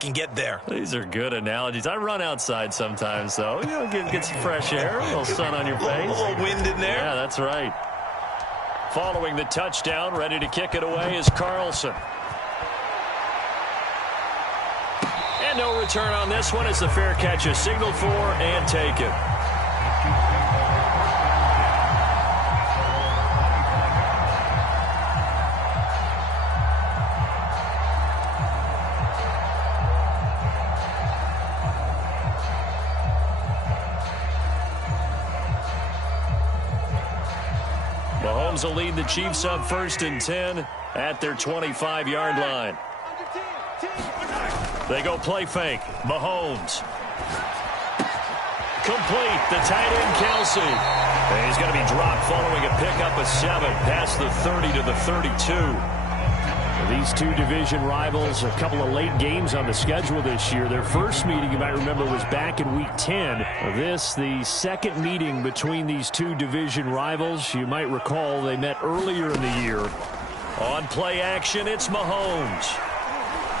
can get there. These are good analogies. I run outside sometimes, though. Get some fresh air, a little sun on your face. A little wind in there. Yeah, that's right. Following the touchdown, ready to kick it away is Carlson. And no return on this one as the fair catch is signaled for and taken. Mahomes will lead the Chiefs up 1st and 10 at their 25-yard line. They go play fake. Mahomes. Complete. The tight end, Kelsey. And he's going to be dropped following a pickup of 7 past the 30 to the 32. These two division rivals, a couple of late games on the schedule this year. Their first meeting, you might remember, was back in Week 10. This, the second meeting between these two division rivals. You might recall they met earlier in the year. On play action, it's Mahomes.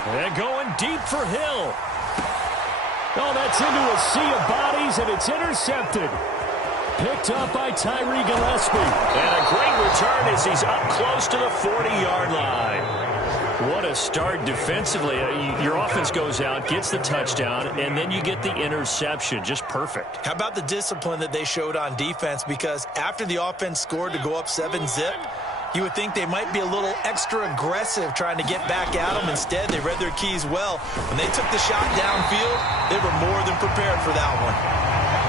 And going deep for Hill. Oh, that's into a sea of bodies, and it's intercepted. Picked up by Tyree Gillespie. And a great return as he's up close to the 40-yard line. What a start defensively. Your offense goes out, gets the touchdown, and then you get the interception. Just perfect. How about the discipline that they showed on defense? Because after the offense scored to go up 7-zip, you would think they might be a little extra aggressive trying to get back at them. Instead, they read their keys well. When they took the shot downfield, they were more than prepared for that one.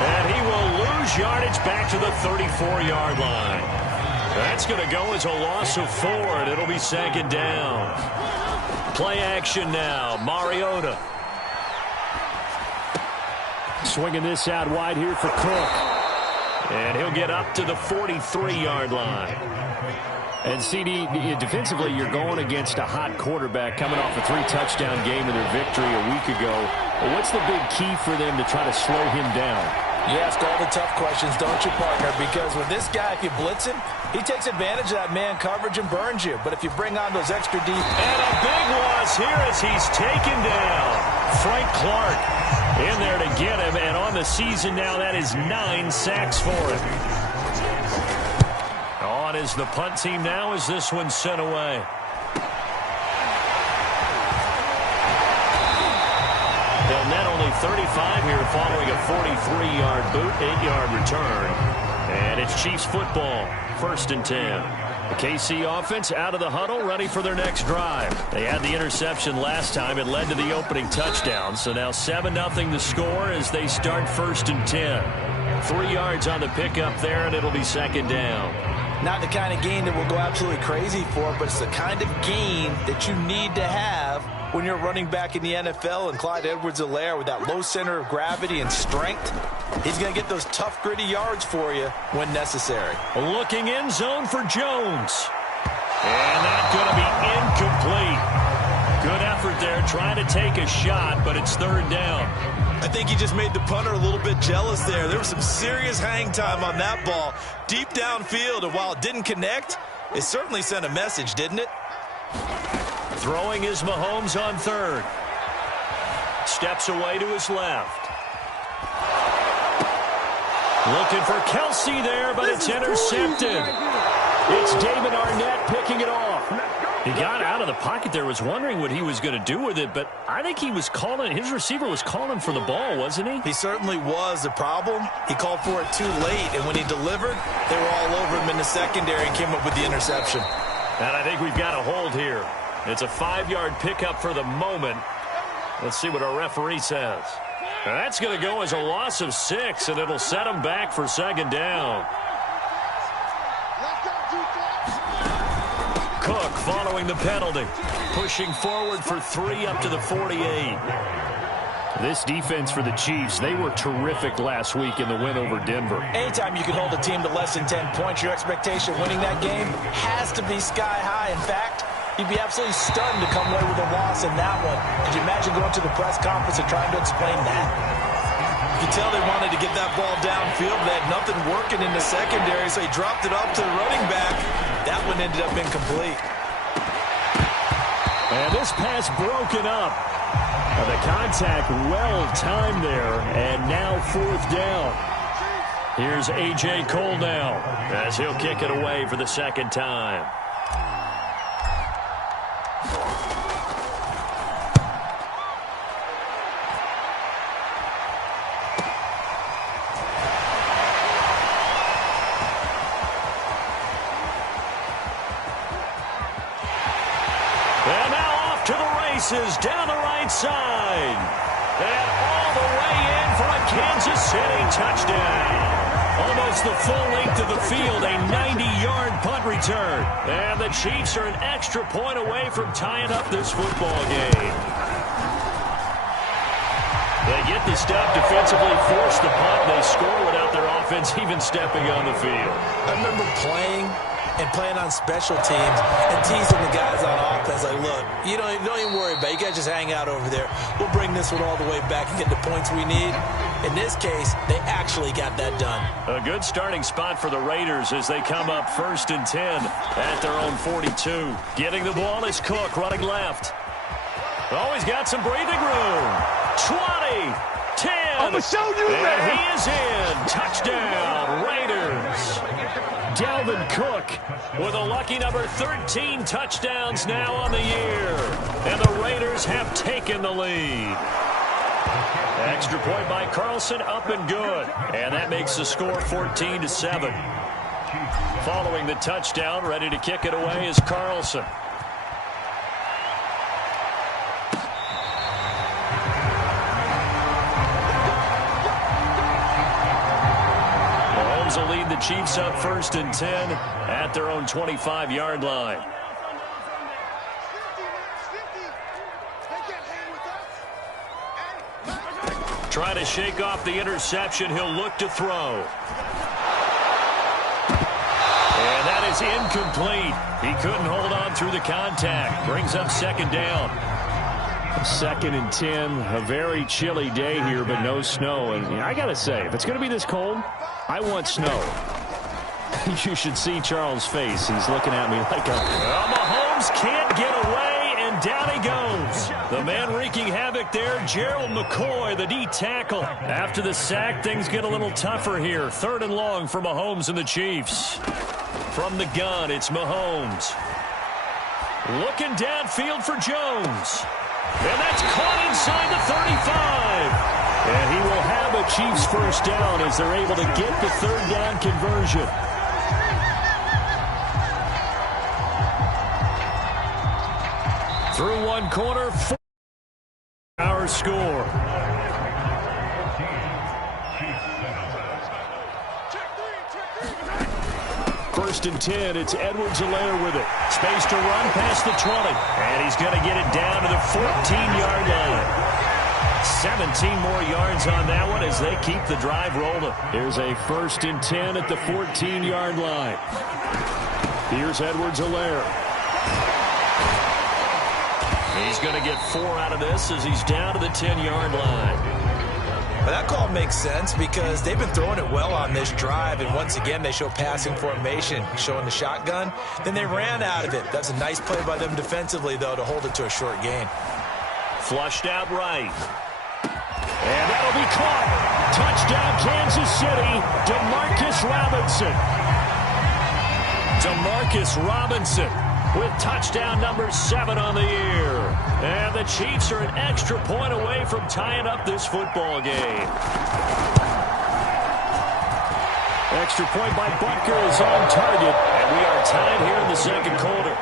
And he will lose yardage back to the 34-yard line. That's going to go as a loss of 4, and it'll be 2nd down. Play action now. Mariota. Swinging this out wide here for Cook. And he'll get up to the 43-yard line. And CD, defensively, you're going against a hot quarterback coming off a 3-touchdown game in their victory a week ago. What's the big key for them to try to slow him down? You ask all the tough questions, don't you, partner? Because with this guy, if you blitz him, he takes advantage of that man coverage and burns you. But if you bring on those extra deep... And a big loss here as he's taken down. Frank Clark in there to get him. And on the season now, that is 9 sacks for him. On is the punt team now as this one's sent away. They'll net only 35 here following a 43-yard boot, 8-yard return. And it's Chiefs football, 1st and 10. The KC offense out of the huddle, ready for their next drive. They had the interception last time. It led to the opening touchdown. So now 7-0 the score as they start 1st and 10. 3 yards on the pickup there, and it'll be 2nd down. Not the kind of gain that we'll go absolutely crazy for, but it's the kind of gain that you need to have when you're running back in the NFL. And Clyde Edwards-Helaire, with that low center of gravity and strength, he's going to get those tough, gritty yards for you when necessary. Looking end zone for Jones. And that's going to be incomplete. Good effort there, trying to take a shot, but it's 3rd down. I think he just made the punter a little bit jealous there. There was some serious hang time on that ball. Deep downfield, and while it didn't connect, it certainly sent a message, didn't it? Throwing is Mahomes on 3rd. Steps away to his left. Looking for Kelsey there, but it's intercepted. It's David Arnett picking it off. He got out of the pocket there, was wondering what he was going to do with it, but I think he was calling, his receiver was calling for the ball, wasn't he? He certainly was. The problem, he called for it too late, and when he delivered, they were all over him in the secondary and came up with the interception. And I think we've got a hold here. It's a 5-yard pickup for the moment. Let's see what our referee says. Now that's going to go as a loss of 6, and it'll set him back for 2nd down. Cook following the penalty, pushing forward for 3 up to the 48. This defense for the Chiefs, they were terrific last week in the win over Denver. Anytime you can hold a team to less than 10 points, your expectation winning that game has to be sky high. In fact, you'd be absolutely stunned to come away with a loss in that one. Could you imagine going to the press conference and trying to explain that? You could tell they wanted to get that ball downfield. They had nothing working in the secondary, so he dropped it off to the running back. That one ended up incomplete. And this pass broken up. The contact well timed there, and now 4th down. Here's A.J. Cole now as he'll kick it away for the 2nd time. And now off to the races down the right side. And all the way in for a Kansas City touchdown. Almost the full length of the field, a 90-yard punt return. And the Chiefs are an extra point away from tying up this football game. They get the stop defensively, force the punt, they score without their offense even stepping on the field. I remember playing on special teams and teasing the guys on offense like, look, you don't even worry about it. You guys just hang out over there. We'll bring this one all the way back and get the points we need. In this case, they actually got that done. A good starting spot for the Raiders as they come up 1st and 10 at their own 42. Getting the ball is Cook running left. Always got some breathing room. 20, 10. I'm going to show you, and man. He is in. Touchdown, Raiders. Dalvin Cook with a lucky number 13 touchdowns now on the year. And the Raiders have taken the lead. Extra point by Carlson, up and good. And that makes the score 14-7. Following the touchdown, ready to kick it away is Carlson. Mahomes will lead the Chiefs up 1st and 10 at their own 25-yard line. Trying to shake off the interception. He'll look to throw. And that is incomplete. He couldn't hold on through the contact. Brings up 2nd down. 2nd and 10. A very chilly day here, but no snow. And I got to say, if it's going to be this cold, I want snow. You should see Charles' face. He's looking at me like a... Well, Mahomes can't get away, and down he goes. The man wreaking havoc there, Gerald McCoy, the D tackle. After the sack, things get a little tougher here. 3rd and long for Mahomes and the Chiefs. From the gun, it's Mahomes. Looking downfield for Jones. And that's caught inside the 35. And he will have a Chiefs 1st down as they're able to get the 3rd down conversion. Through one corner, our score. First and 10, it's Edwards-Helaire with it. Space to run past the 20. And he's going to get it down to the 14-yard line. 17 more yards on that one as they keep the drive rolling. Here's a 1st and 10 at the 14-yard line. Here's Edwards-Helaire. He's going to get 4 out of this as he's down to the 10-yard line. But that call makes sense because they've been throwing it well on this drive, and once again they show passing formation, showing the shotgun. Then they ran out of it. That's a nice play by them defensively, though, to hold it to a short gain. Flushed out right. And that'll be caught. Touchdown, Kansas City. Demarcus Robinson with touchdown number 7 on the year. And the Chiefs are an extra point away from tying up this football game. Extra point by Butker is on target. And we are tied here in the 2nd quarter.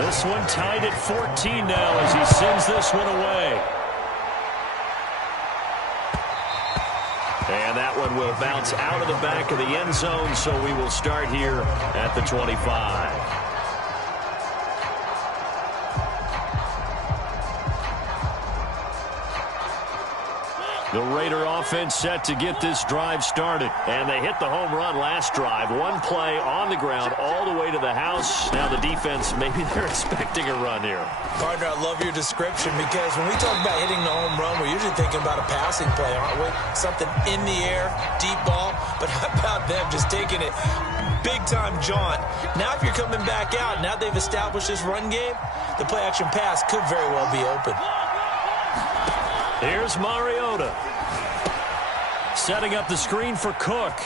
This one tied at 14 now as he sends this one away. And that one will bounce out of the back of the end zone, so we will start here at the 25. The Raider offense set to get this drive started. And they hit the home run last drive. One play on the ground all the way to the house. Now the defense, maybe they're expecting a run here. Partner, I love your description because when we talk about hitting the home run, we're usually thinking about a passing play, aren't we? Something in the air, deep ball. But how about them just taking it big-time jaunt. Now if you're coming back out, now they've established this run game, the play-action pass could very well be open. Here's Mariota. Setting up the screen for Cook.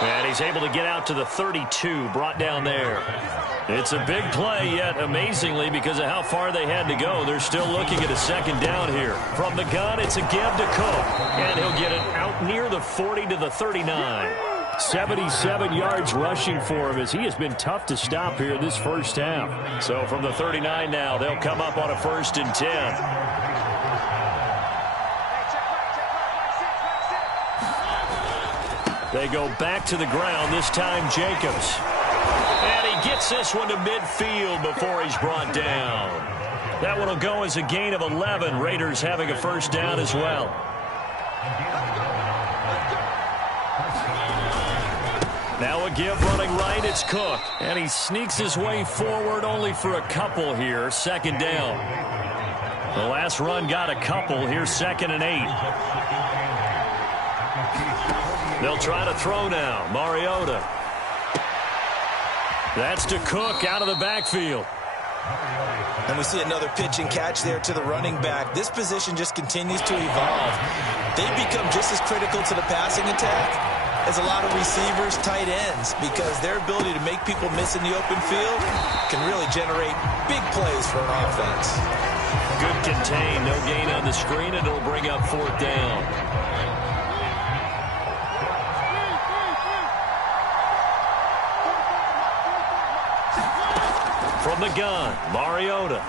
And he's able to get out to the 32, brought down there. It's a big play, yet amazingly, because of how far they had to go, they're still looking at a second down here. From the gun, it's a give to Cook. And he'll get it out near the 40 to the 39. 77 yards rushing for him as he has been tough to stop here this first half. So from the 39 now, they'll come up on a 1st and 10. They go back to the ground, this time Jacobs. And he gets this one to midfield before he's brought down. That one will go as a gain of 11. Raiders having a first down as well. Now a give running right, it's Cook. And he sneaks his way forward only for a couple here, second down. The last run got a couple, here's 2nd and 8. They'll try to throw now. Mariota. That's to Cook out of the backfield. And we see another pitch and catch there to the running back. This position just continues to evolve. They become just as critical to the passing attack as a lot of receivers, tight ends, because their ability to make people miss in the open field can really generate big plays for an offense. Good contain. No gain on the screen, and it'll bring up 4th down. From the gun, Mariota.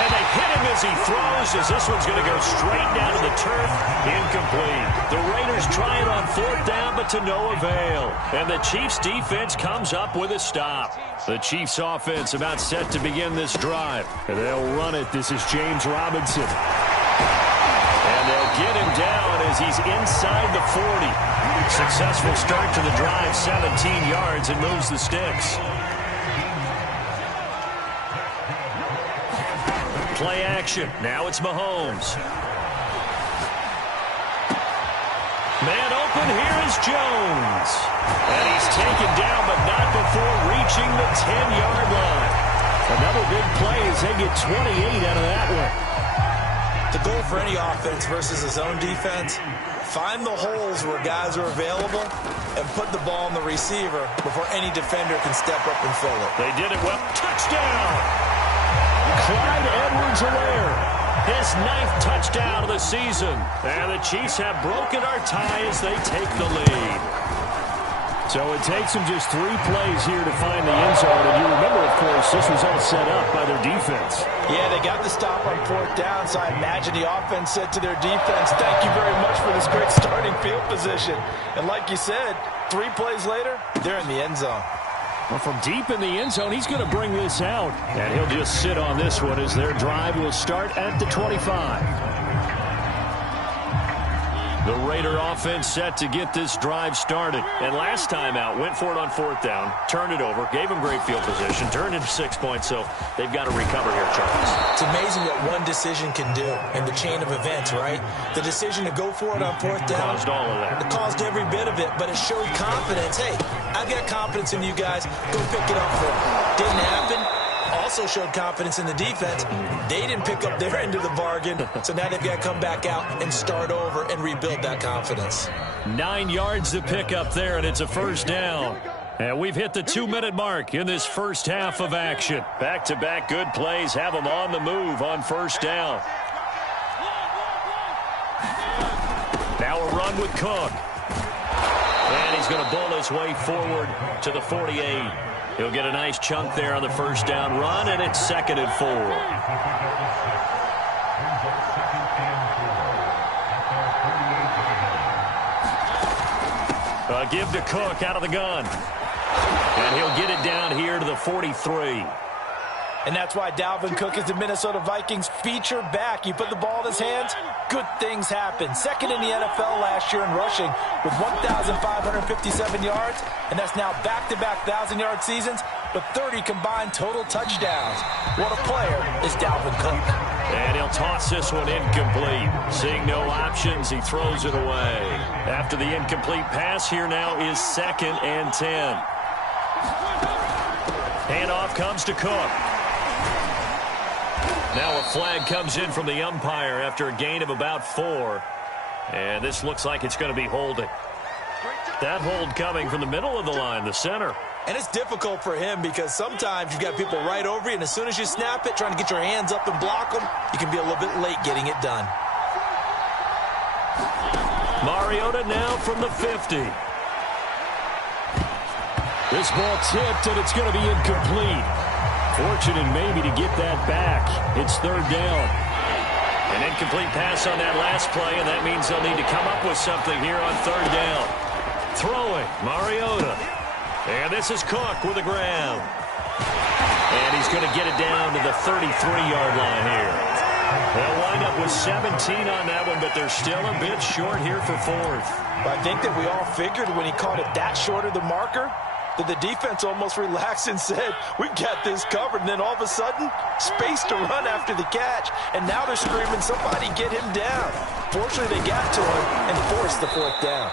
And they hit him as he throws, as this one's going to go straight down to the turf. Incomplete. The Raiders try it on 4th down, but to no avail. And the Chiefs' defense comes up with a stop. The Chiefs' offense about set to begin this drive. And they'll run it. This is James Robinson. And they'll get him down as he's inside the 40. Successful start to the drive, 17 yards, and moves the sticks. Play action. Now it's Mahomes. Man open, here is Jones. And he's taken down, but not before reaching the 10-yard line. Another big play as they get 28 out of that one. The goal for any offense versus a zone defense, find the holes where guys are available and put the ball on the receiver before any defender can step up and fill it. They did it well. Touchdown! Clyde Edwards-Helaire. His 9th touchdown of the season. And the Chiefs have broken our tie as they take the lead. So it takes them just 3 plays here to find the end zone. And you remember, of course, this was all set up by their defense. Yeah, they got the stop on 4th down, so I imagine the offense said to their defense, thank you very much for this great starting field position. And like you said, 3 plays later, they're in the end zone. Well, from deep in the end zone, he's going to bring this out. And he'll just sit on this one as their drive will start at the 25. The Raider offense set to get this drive started. And last time out, went for it on 4th down, turned it over, gave them great field position, turned into 6 points, so they've got to recover here, Charles. It's amazing what one decision can do in the chain of events, right? The decision to go for it on 4th down. Caused all of that. It caused every bit of it, but it showed confidence. Hey, I've got confidence in you guys. Go pick it up for it. Didn't happen. Also showed confidence in the defense. They didn't pick up their end of the bargain, so now they've got to come back out and start over and rebuild that confidence. 9 yards to pick up there, and it's a first down. And we've hit the 2-minute mark in this first half of action. Back-to-back good plays have them on the move on first down. Now a run with Cook. And he's going to bull his way forward to the 48. He'll get a nice chunk there on the first down run, and it's 2nd and 4. A give to Cook out of the gun. And he'll get it down here to the 43. And that's why Dalvin Cook is the Minnesota Vikings feature back. You put the ball in his hands, good things happen. 2nd in the NFL last year in rushing with 1,557 yards, and that's now back-to-back 1,000-yard seasons, but 30 combined total touchdowns. What a player is Dalvin Cook. And he'll toss this one incomplete. Seeing no options, he throws it away. After the incomplete pass, here now is 2nd and 10. Handoff comes to Cook. Now a flag comes in from the umpire after a gain of about 4. And this looks like it's going to be holding. That hold coming from the middle of the line, the center. And it's difficult for him because sometimes you've got people right over you, and as soon as you snap it, trying to get your hands up and block them, you can be a little bit late getting it done. Mariota now from the 50. This ball tipped, and it's going to be incomplete. Fortunate maybe to get that back. It's 3rd down. An incomplete pass on that last play, and that means they'll need to come up with something here on 3rd down. Throwing, Mariota. And this is Cook with the ground. And he's going to get it down to the 33-yard line here. They'll wind up with 17 on that one, but they're still a bit short here for 4th. I think that we all figured when he caught it that short of the marker, that the defense almost relaxed and said, we've got this covered. And then all of a sudden, space to run after the catch. And now they're screaming, somebody get him down. Fortunately, they got to him and forced the 4th down.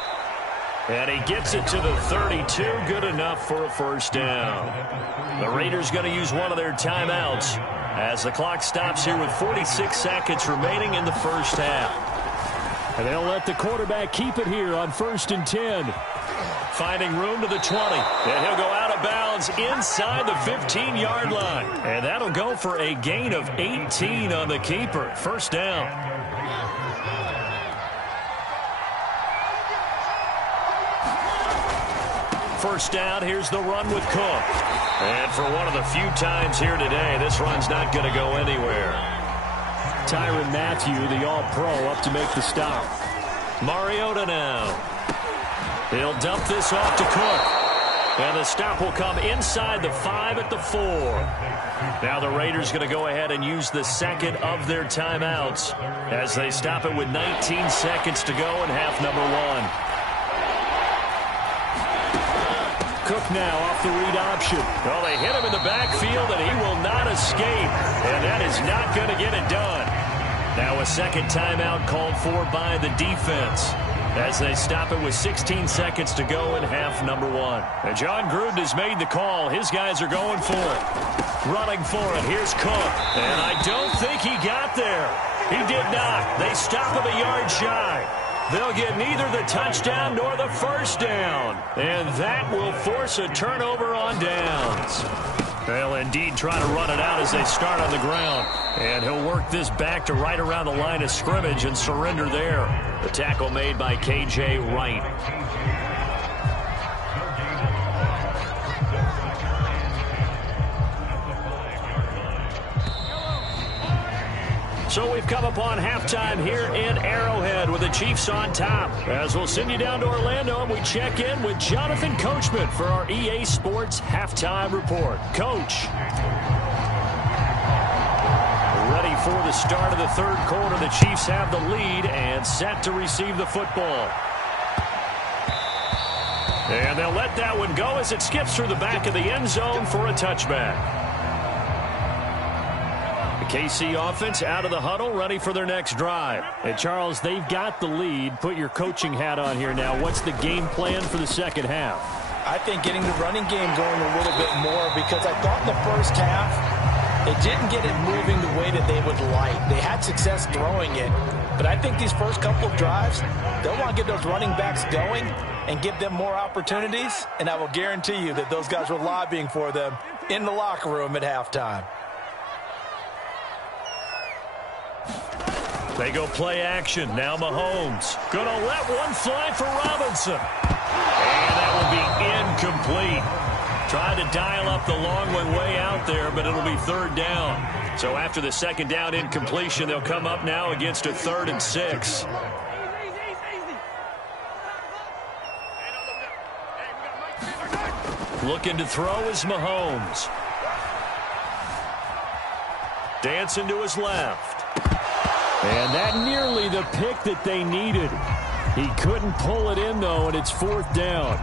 And he gets it to the 32, good enough for a 1st down. The Raiders going to use one of their timeouts as the clock stops here with 46 seconds remaining in the 1st half. And they'll let the quarterback keep it here on 1st and 10. Finding room to the 20. And he'll go out of bounds inside the 15-yard line. And that'll go for a gain of 18 on the keeper. 1st down. First down, here's the run with Cook. And for one of the few times here today, this run's not going to go anywhere. Tyrann Mathieu, the all-pro, up to make the stop. Mariota now. He'll dump this off to Cook. And the stop will come inside the 5 at the 4. Now the Raiders going to go ahead and use the 2nd of their timeouts as they stop it with 19 seconds to go in half number 1. Cook now off the read option. Well, they hit him in the backfield, and he will not escape. And that is not going to get it done. Now a 2nd timeout called for by the defense as they stop it with 16 seconds to go in half number 1. And John Gruden has made the call. His guys are going for it. Running for it. Here's Cook. And I don't think he got there. He did not. They stop him a yard shy. They'll get neither the touchdown nor the 1st down. And that will force a turnover on downs. They'll indeed try to run it out as they start on the ground. And he'll work this back to right around the line of scrimmage and surrender there. The tackle made by K.J. Wright. So we've come upon halftime here in Arrowhead with the Chiefs on top. As we'll send you down to Orlando and we check in with Jonathan Coachman for our EA Sports Halftime Report. Coach. Ready for the start of the 3rd quarter. The Chiefs have the lead and set to receive the football. And they'll let that one go as it skips through the back of the end zone for a touchback. The KC offense out of the huddle, ready for their next drive. And Charles, they've got the lead. Put your coaching hat on here now. What's the game plan for the 2nd half? I think getting the running game going a little bit more, because I thought in the 1st half they didn't get it moving the way that they would like. They had success throwing it, but I think these first couple of drives, they'll want to get those running backs going and give them more opportunities, and I will guarantee you that those guys were lobbying for them in the locker room at halftime. They go play action. Now Mahomes. Going to let one fly for Robinson. And that will be incomplete. Tried to dial up the long one way out there, but it'll be 3rd down. So after the 2nd down incompletion, they'll come up now against a 3rd and 6. Looking to throw is Mahomes. Dancing to his left. And that nearly the pick that they needed. He couldn't pull it in, though, and it's 4th down.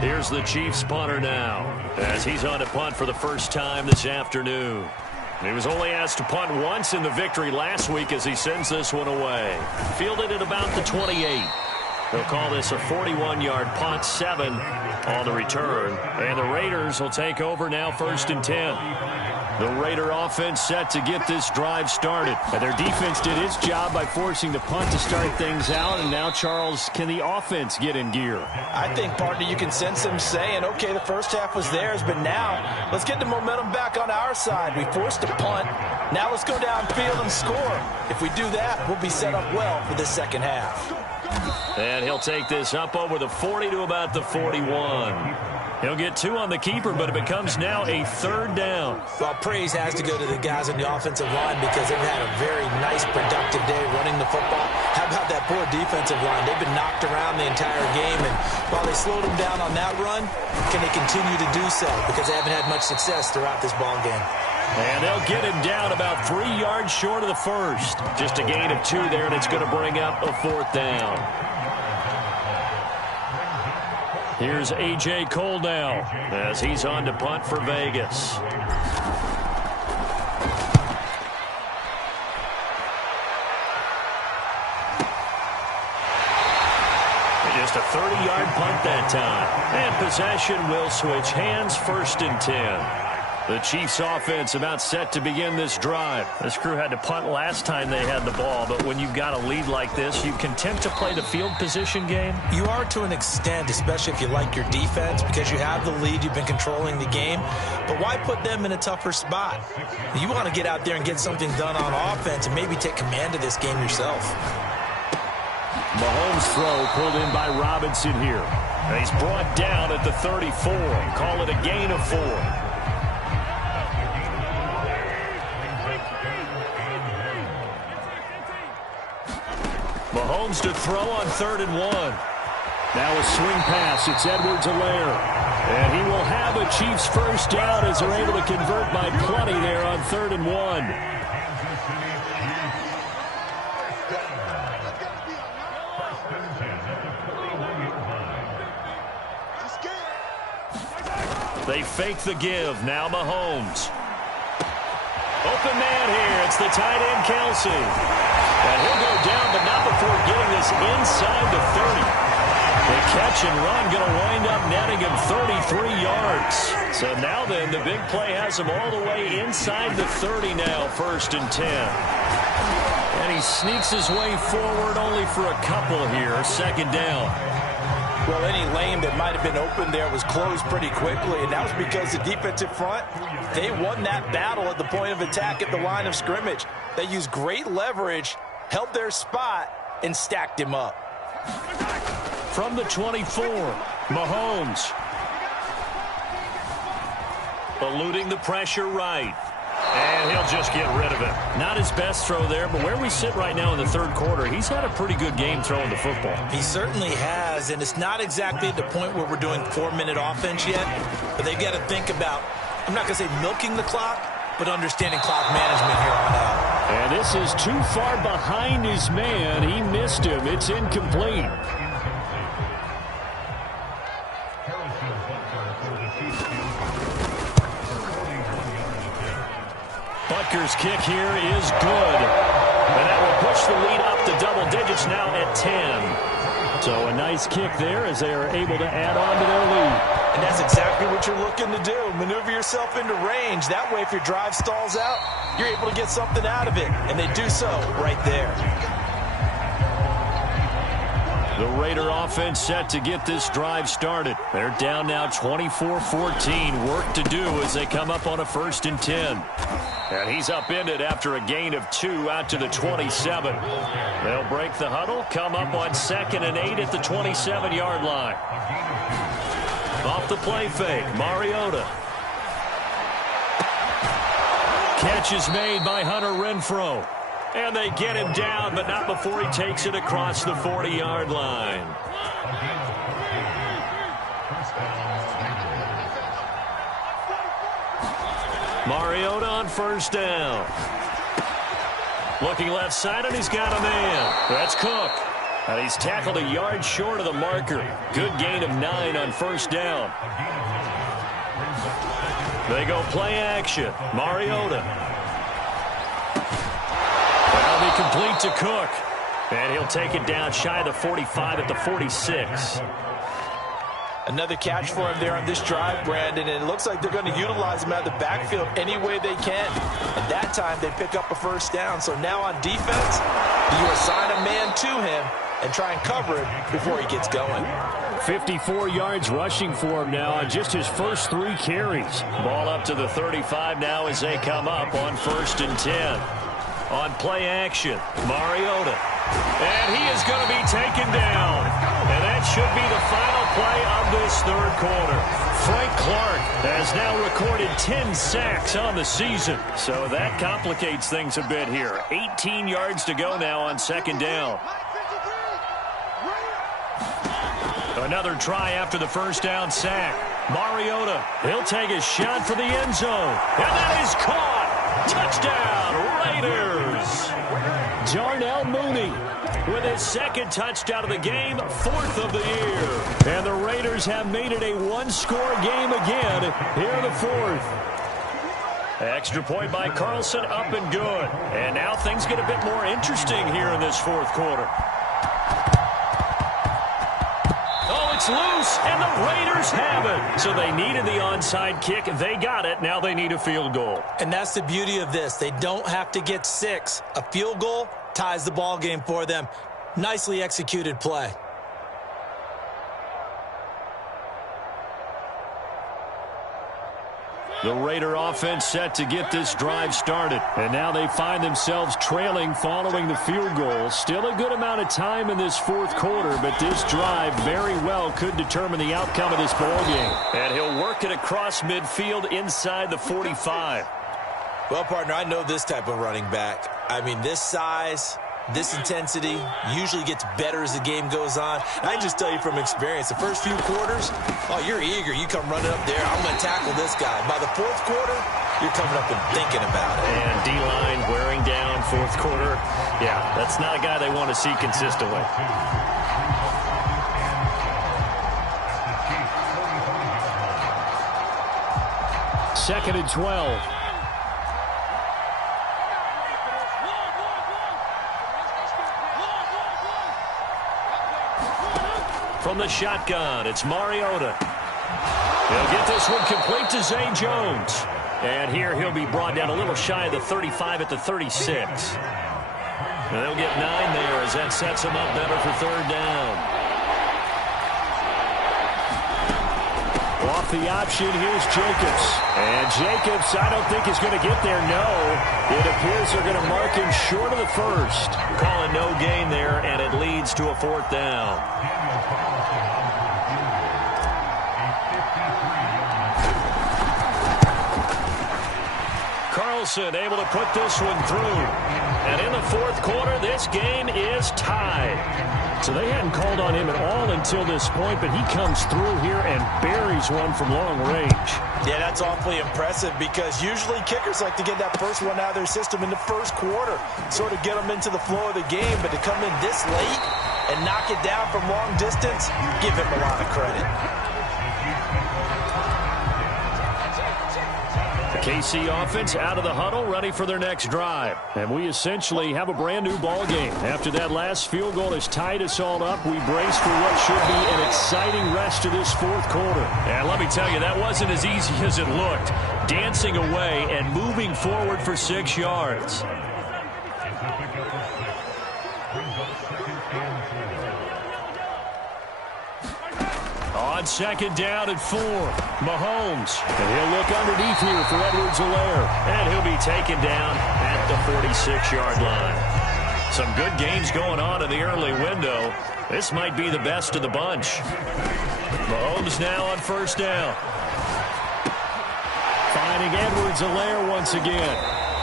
Here's the Chiefs punter now as he's on to punt for the first time this afternoon. He was only asked to punt once in the victory last week as he sends this one away. Fielded at about the 28. They'll call this a 41-yard punt, 7 on the return. And the Raiders will take over now, 1st and 10. The Raider offense set to get this drive started. And their defense did its job by forcing the punt to start things out. And now, Charles, can the offense get in gear? I think, partner, you can sense them saying, okay, the first half was theirs, but now let's get the momentum back on our side. We forced a punt. Now let's go downfield and score. If we do that, we'll be set up well for the second half. And he'll take this up over the 40 to about the 41. He'll get 2 on the keeper, but it becomes now a 3rd down. Well, praise has to go to the guys on the offensive line because they've had a very nice, productive day running the football. How about that poor defensive line? They've been knocked around the entire game, and while they slowed them down on that run, can they continue to do so? Because they haven't had much success throughout this ball game. And they'll get him down about 3 yards short of the first. Just a gain of 2 there, and it's going to bring up a 4th down. Here's A.J. Cole now as he's on to punt for Vegas. Just a 30-yard punt that time. And possession will switch hands, 1st and 10. The Chiefs offense about set to begin this drive. This crew had to punt last time they had the ball, but when you've got a lead like this, you content to play the field position game? You are to an extent, especially if you like your defense, because you have the lead, you've been controlling the game. But why put them in a tougher spot? You want to get out there and get something done on offense and maybe take command of this game yourself. Mahomes' throw pulled in by Robinson here. And he's brought down at the 34. Call it a gain of 4. Mahomes to throw on 3rd and 1. Now a swing pass. It's Edwards-Helaire. And he will have a Chiefs first down as they're able to convert by plenty there on 3rd and 1. They fake the give. Now Mahomes. Open man here. It's the tight end, Kelsey. And he'll go down, but not before getting this inside the 30. The catch and run going to wind up netting him 33 yards. So now then, the big play has him all the way inside the 30 now, 1st and 10. And he sneaks his way forward only for a couple here, 2nd down. Well, any lane that might have been open there was closed pretty quickly, and that was because the defensive front, they won that battle at the point of attack at the line of scrimmage. They used great leverage, held their spot, and stacked him up. From the 24, Mahomes. Eluding the pressure right. And he'll just get rid of it. Not his best throw there, but where we sit right now in the 3rd quarter, he's had a pretty good game throwing the football. He certainly has, and it's not exactly at the point where we're doing 4-minute offense yet, but they've got to think about, I'm not going to say milking the clock, but understanding clock management here on out. And this is too far behind his man. He missed him. It's incomplete. Butker's kick here is good. And that will push the lead up to double digits now at 10. So a nice kick there as they are able to add on to their lead. And that's exactly what you're looking to do. Maneuver yourself into range. That way, if your drive stalls out, you're able to get something out of it. And they do so right there. The Raider offense set to get this drive started. They're down now 24-14. Work to do as they come up on a 1st and 10. And he's upended after a gain of 2 out to the 27. They'll break the huddle, come up on 2nd and 8 at the 27-yard line. Off the play fake, Mariota. Catch is made by Hunter Renfrow. And they get him down, but not before he takes it across the 40-yard line. Mariota on 1st down. Looking left side, and he's got a man. That's Cook. And he's tackled a yard short of the marker. Good gain of 9 on 1st down. They go play action. Mariota. complete to Cook. And he'll take it down shy of the 45 at the 46. Another catch for him there on this drive, Brandon, and it looks like they're going to utilize him out of the backfield any way they can. And that time, they pick up a first down. So now on defense, you assign a man to him and try and cover it before he gets going. 54 yards rushing for him now on just his first 3 carries. Ball up to the 35 now as they come up on 1st and 10. On play action, Mariota. And he is going to be taken down. And that should be the final play of this 3rd quarter. Frank Clark has now recorded 10 sacks on the season. So that complicates things a bit here. 18 yards to go now on 2nd down. Another try after the first down sack. Mariota, he'll take a shot for the end zone. And that is caught. Touchdown, Raiders. Darnell Mooney with his 2nd touchdown of the game, 4th of the year. And the Raiders have made it a 1-score game again here in the 4th. Extra point by Carlson, up and good. And now things get a bit more interesting here in this 4th quarter. It's loose, and the Raiders have it. So they needed the onside kick. They got it. Now they need a field goal. And that's the beauty of this. They don't have to get 6. A field goal ties the ball game for them. Nicely executed play. The Raider offense set to get this drive started. And now they find themselves trailing following the field goal. Still a good amount of time in this 4th quarter, but this drive very well could determine the outcome of this ball game. And he'll work it across midfield inside the 45. Well, partner, I know this type of running back. I mean, this size, this intensity usually gets better as the game goes on. And I just tell you from experience, the first few quarters, oh, you're eager. You come running up there. I'm going to tackle this guy. By the 4th quarter, you're coming up and thinking about it. And D-line wearing down 4th quarter. Yeah, that's not a guy they want to see consistently. 2nd and 12. From the shotgun, it's Mariota. He'll get this one complete to Zay Jones. And here he'll be brought down a little shy of the 35 at the 36. And they'll get 9 there as that sets him up better for 3rd down. Off the option, here's Jacobs. And Jacobs, I don't think is going to get there, no. It appears they're going to mark him short of the 1st. Calling no gain there, and it leads to a 4th down. Carlson able to put this one through. And in the 4th quarter, this game is tied. So they hadn't called on him at all until this point, but he comes through here and buries one from long range. Yeah, that's awfully impressive because usually kickers like to get that first one out of their system in the 1st quarter, sort of get them into the flow of the game, but to come in this late and knock it down from long distance, give him a lot of credit. KC offense out of the huddle, ready for their next drive. And we essentially have a brand new ball game. After that last field goal has tied us all up, we brace for what should be an exciting rest of this 4th quarter. And let me tell you, that wasn't as easy as it looked. Dancing away and moving forward for 6 yards. On 2nd down and 4, Mahomes. And he'll look underneath here for Edwards-Helaire. And he'll be taken down at the 46-yard line. Some good games going on in the early window. This might be the best of the bunch. Mahomes now on 1st down. Finding Edwards-Helaire once again.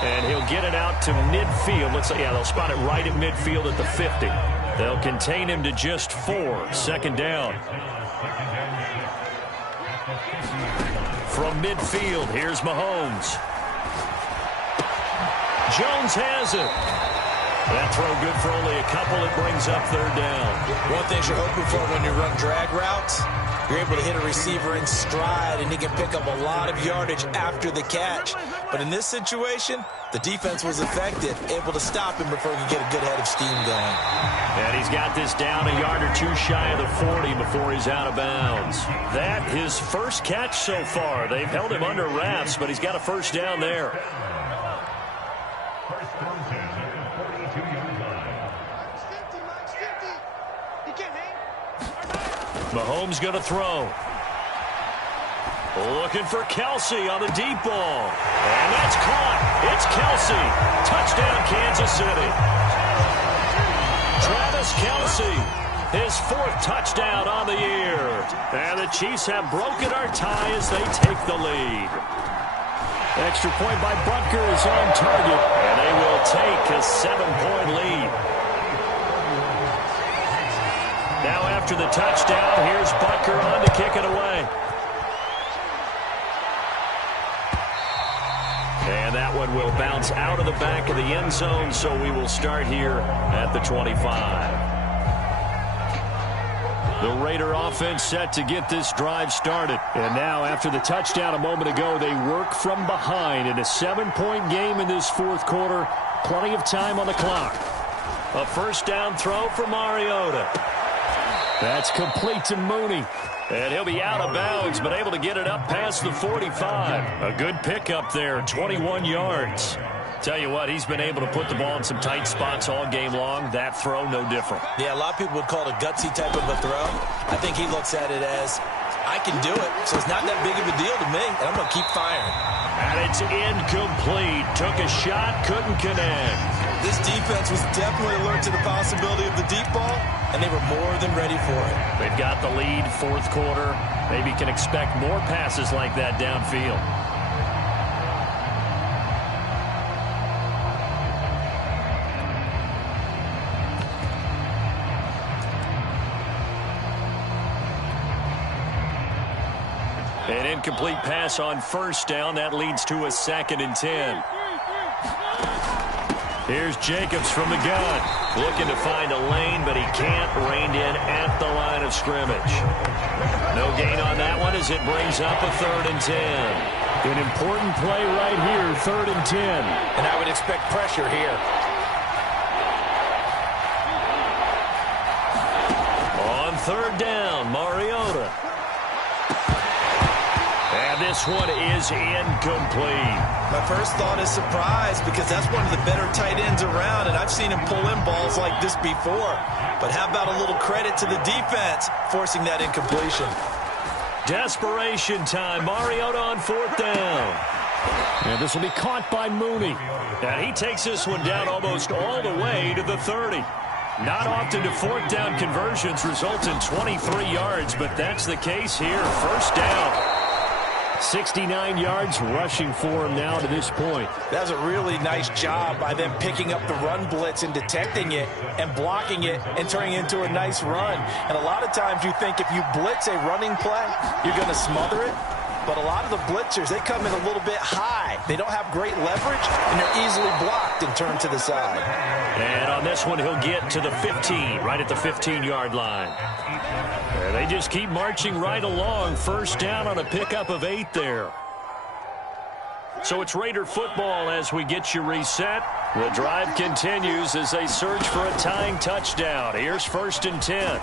And he'll get it out to midfield. Looks like, yeah, they'll spot it right at midfield at the 50. They'll contain him to just 4, 2nd down. From midfield, here's Mahomes. Jones has it. That throw good for only a couple. It brings up third down. One thing you're hoping for when you run drag routes, you're able to hit a receiver in stride, and he can pick up a lot of yardage after the catch. But in this situation, the defense was effective, able to stop him before he could get a good head of steam going. And he's got this down a yard or two shy of the 40 before he's out of bounds. That his first catch so far. They've held him under wraps, but he's got a first down there. Mahomes going to throw. Looking for Kelsey on the deep ball. And that's caught. It's Kelsey. Touchdown, Kansas City. Travis Kelsey, his fourth touchdown on the year. And the Chiefs have broken our tie as they take the lead. Extra point by Butker is on target. And they will take a 7-point lead. Now after the touchdown, here's Butker on to kick it away. And that one will bounce out of the back of the end zone, so we will start here at the 25. The Raider offense set to get this drive started. And now after the touchdown a moment ago, they work from behind in a 7-point game in this fourth quarter. Plenty of time on the clock. A first down throw for Mariota. That's complete to Mooney. And he'll be out of bounds, but able to get it up past the 45. A good pickup there, 21 yards. Tell you what, he's been able to put the ball in some tight spots all game long. That throw, no different. Yeah, a lot of people would call it a gutsy type of a throw. I think he looks at it as, I can do it, so it's not that big of a deal to me, and I'm going to keep firing. And it's incomplete. Took a shot, couldn't connect. This defense was definitely alert to the possibility of the deep ball, and they were more than ready for it. They've got the lead, fourth quarter. Maybe can expect more passes like that downfield. An incomplete pass on first down. That leads to a 2nd and 10. Here's Jacobs from the gun. Looking to find a lane, but he can't. Reined in at the line of scrimmage. No gain on that one as it brings up a 3rd and 10. An important play right here, 3rd and 10. And I would expect pressure here. On 3rd down, Mariota. And this one is incomplete. My first thought is surprise because that's one of the better tight ends around, and I've seen him pull in balls like this before. But how about a little credit to the defense forcing that incompletion? Desperation time. Mariota on 4th down. And this will be caught by Mooney. And he takes this one down almost all the way to the 30. Not often do 4th down conversions result in 23 yards, but that's the case here. First down. 69 yards rushing for him now to this point. That was a really nice job by them picking up the run blitz and detecting it and blocking it and turning it into a nice run. And a lot of times you think if you blitz a running play, you're going to smother it. But a lot of the blitzers, they come in a little bit high. They don't have great leverage, and they're easily blocked and turned to the side. And on this one, he'll get to the 15, right at the 15-yard line. And they just keep marching right along. First down on a pickup of 8 there. So it's Raider football as we get you reset. The drive continues as they search for a tying touchdown. Here's 1st and 10.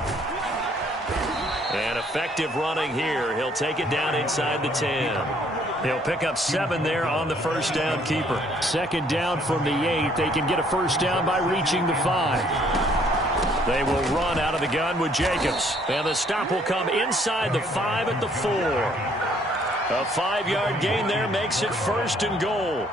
And effective running here. He'll take it down inside the 10. He'll pick up 7 there on the first down keeper. 2nd down from the 8. They can get a first down by reaching the 5. They will run out of the gun with Jacobs. And the stop will come inside the 5 at the 4. A 5-yard gain there makes it 1st and goal.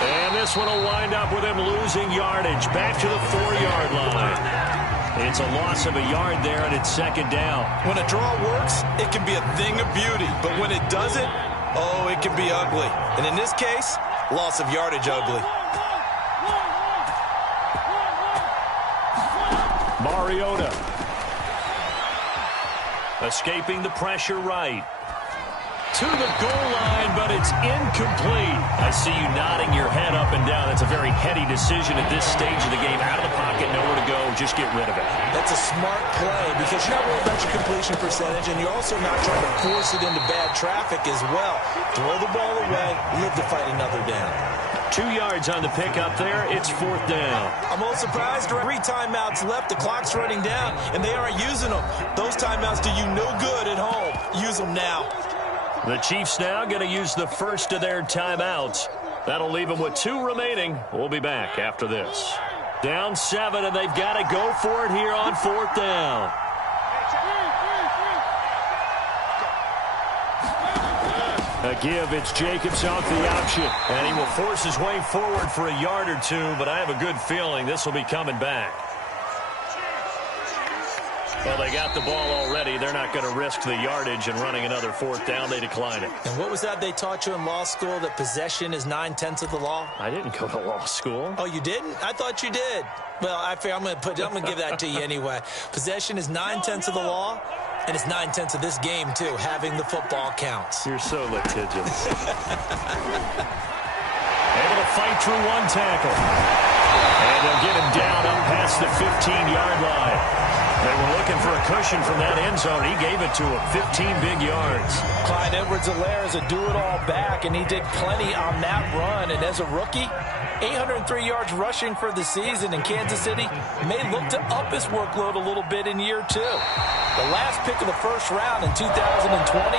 And this one will wind up with him losing yardage back to the 4-yard line. It's a loss of a yard there, and it's 2nd down. When a draw works, it can be a thing of beauty. But when it doesn't, oh, it can be ugly. And in this case, loss of yardage ugly. Mariota. Escaping the pressure right. To the goal line, but it's incomplete. I see you nodding your head up and down. That's a very heady decision at this stage of the game. Out of the pocket, nowhere to go. Just get rid of it. That's a smart play because you're not worried about your completion percentage, and you're also not trying to force it into bad traffic as well. Throw the ball away, live to fight another down. 2 yards on the pickup there. It's 4th down. I'm a little surprised. 3 timeouts left. The clock's running down, and they aren't using them. Those timeouts do you no good at home. Use them now. The Chiefs now going to use the first of their timeouts. That'll leave them with 2 remaining. We'll be back after this. Down 7, and they've got to go for it here on 4th down. A give, it's Jacobs off the option. And he will force his way forward for a yard or 2, but I have a good feeling this will be coming back. Well, they got the ball already. They're not going to risk the yardage and running another 4th down. They decline it. And what was that they taught you in law school, that possession is 9/10 of the law? I didn't go to law school. Oh, you didn't? I thought you did. Well, I'm going to give that to you anyway. Possession is 9/10 of the law, and it's 9/10 of this game, too. Having the football counts. You're so litigious. Able to fight through 1 tackle. And they'll get him down up past the 15-yard line. They were looking for a cushion from that end zone. He gave it to him. 15 big yards. Clyde Edwards-Helaire is a do-it-all back, and he did plenty on that run. And as a rookie, 803 yards rushing for the season, in Kansas City may look to up his workload a little bit in year 2. The last pick of the first round in 2020,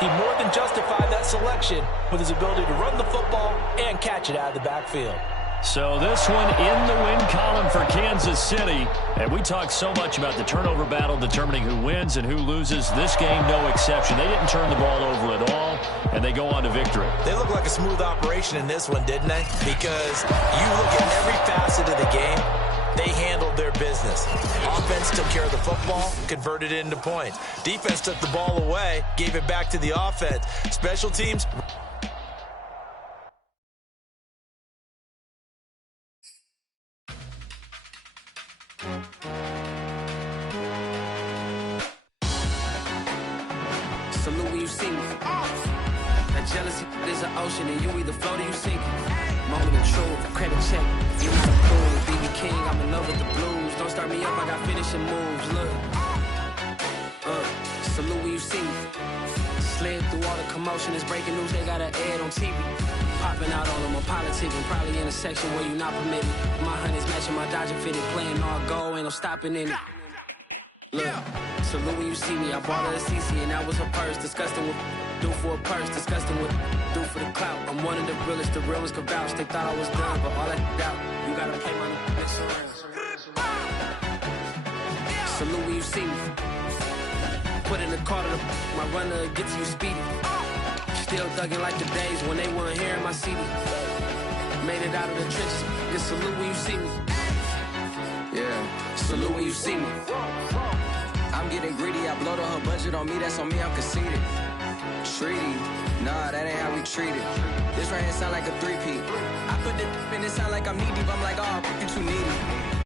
he more than justified that selection with his ability to run the football and catch it out of the backfield. So this one in the win column for Kansas City. And we talked so much about the turnover battle determining who wins and who loses. This game, no exception. They didn't turn the ball over at all, and they go on to victory. They look like a smooth operation in this one, didn't they? Because you look at every facet of the game, they handled their business. Offense took care of the football, converted it into points. Defense took the ball away, gave it back to the offense. Special teams... Salute when you see me. That jealousy is an ocean, and you either float or you sink it. Moment of truth, credit check. You're not approved. BB King, I'm in love with the blues. Don't start me up, I got finishing moves. Look. Salute when you see me. Slid through all the commotion. It's breaking news, they got an ad on TV. Popping out on them, I'm politicking. Probably in a section where you not permitted. My honey's matching my Dodger fitted. Playing all goal, ain't no stopping in it. Look, salute when you see me. I bought her a CC and that was her purse. Disgusting with do for a purse. Disgusting with do for the clout. I'm one of the realest. The realest could vouch. They thought I was done, but all that out. You gotta play my next around. Salute when you see me. Put in the car to my runner gets you speedy. Still thugging like the days when they weren't here in my CD. Made it out of the trenches. Just salute when you see me. Yeah, salute when you see me. I'm getting greedy, I blowed her budget on me, that's on me, I'm conceited. Treaty, nah, that ain't how we treat it. This right here sound like a 3-peat. I put the in it sound like I'm knee deep, I'm like, oh, you too needy.